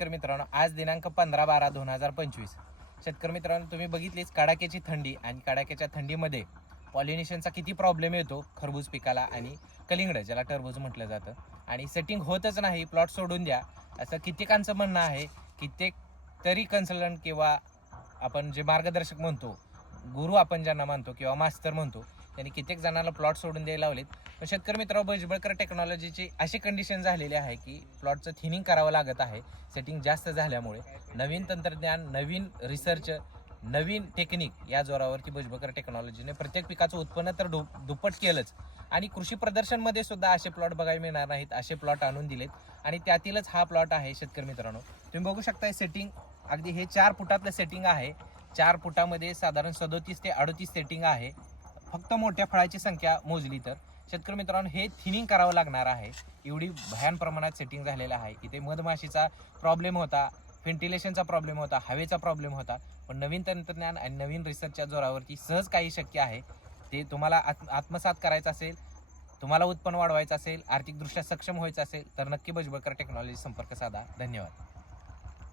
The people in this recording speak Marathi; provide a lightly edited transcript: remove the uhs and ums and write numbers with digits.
शेतकरी मित्रांनो, आज दिनांक 15/12/2025. शेतकरी मित्रांनो, तुम्ही बघितलीच कडाक्याची थंडी आणि कडाक्याच्या थंडीमध्ये पॉलिनेशनचा किती प्रॉब्लेम येतो खरबूज पिकाला आणि कलिंगड ज्याला टरबूज म्हटलं जातं. आणि सेटिंग होतच नाही, प्लॉट सोडून द्या असं कित्येकांचं म्हणणं आहे. कित्येक तरी कन्सल्टंट किंवा आपण जे मार्गदर्शक म्हणतो, गुरु आपण ज्यांना मानतो किंवा मास्तर म्हणतो, त्यांनी कित्येक जणांना प्लॉट सोडून द्यायला लावलेत. पण शेतकरी मित्रांनो, भुजबळकर टेक्नॉलॉजीची अशी कंडिशन झालेली आहे की प्लॉटचं थिनिंग करावं लागत आहे सेटिंग जास्त झाल्यामुळे. नवीन तंत्रज्ञान, नवीन रिसर्च, नवीन टेक्निक या जोरावरती भुजबळकर टेक्नॉलॉजीने प्रत्येक पिकाचं उत्पन्न तर दुप्पट केलंच. आणि कृषी प्रदर्शनमध्ये सुद्धा असे प्लॉट बघायला मिळणार नाहीत, असे प्लॉट आणून दिलेत. आणि त्यातीलच हा प्लॉट आहे शेतकरी मित्रांनो. तुम्ही बघू शकता सेटिंग अगदी हे 4 फुटातलं सेटिंग आहे. 4 फुटामध्ये साधारण 37 ते 38 सेटिंग आहे. फक्त मोठ्या फळाची संख्या मोजली तर शेतकरी मित्रांनो हे थिनिंग करावं लागणार आहे. एवढी भयान प्रमाणात सेटिंग झालेलं आहे. इथे मधमाशीचा प्रॉब्लेम होता, व्हेंटिलेशनचा प्रॉब्लेम होता, हवेचा प्रॉब्लेम होता. पण नवीन तंत्रज्ञान आणि नवीन रिसर्चच्या जोरावरती सहज काही शक्य आहे. ते तुम्हाला आत्मसात करायचं असेल, तुम्हाला उत्पन्न वाढवायचं असेल, आर्थिकदृष्ट्या सक्षम व्हायचं असेल तर नक्की भुजबळकर टेक्नॉलॉजी संपर्क साधा. धन्यवाद.